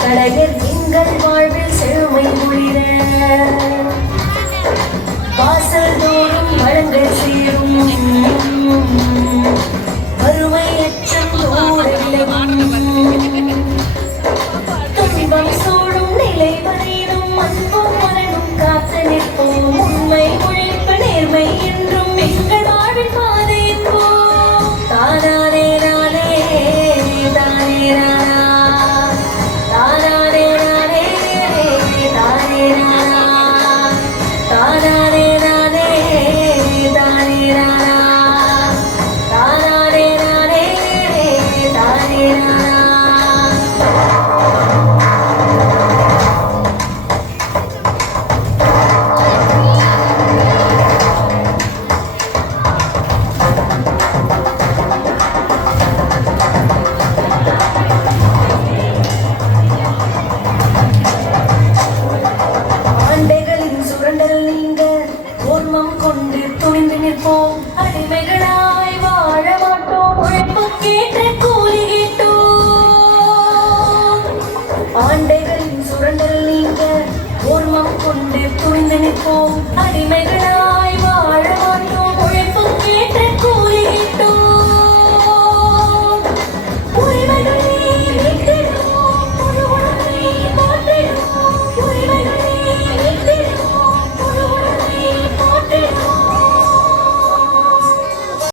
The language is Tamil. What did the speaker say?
கலைஞர் எங்கள் வாழ்வில் செழுமை ஒளிர வாசல் தோறும் வளங்கள் சேரும் வறுமை அச்சம் துன்பம் சூடும் நிலை வரையிலும் அன்பும் மரணும் காத்து நிற்போம் உண்மை உழைப்பு நேர்மை என்றும் எங்கள் வாழ்வில் பாதை என்போம் தானானே நானே தானே நானா கொண்டு துணிந்து நிற்போம் அடிமைகளாய் வாழ மாட்டோம் உழைப்புக்கேற்ற கூலி கேட்டோம் ஆண்டைகளின் சுரண்டல் நீங்க ஓர்மம் கொண்டு துணிந்து நிற்போம் அடிமைகள்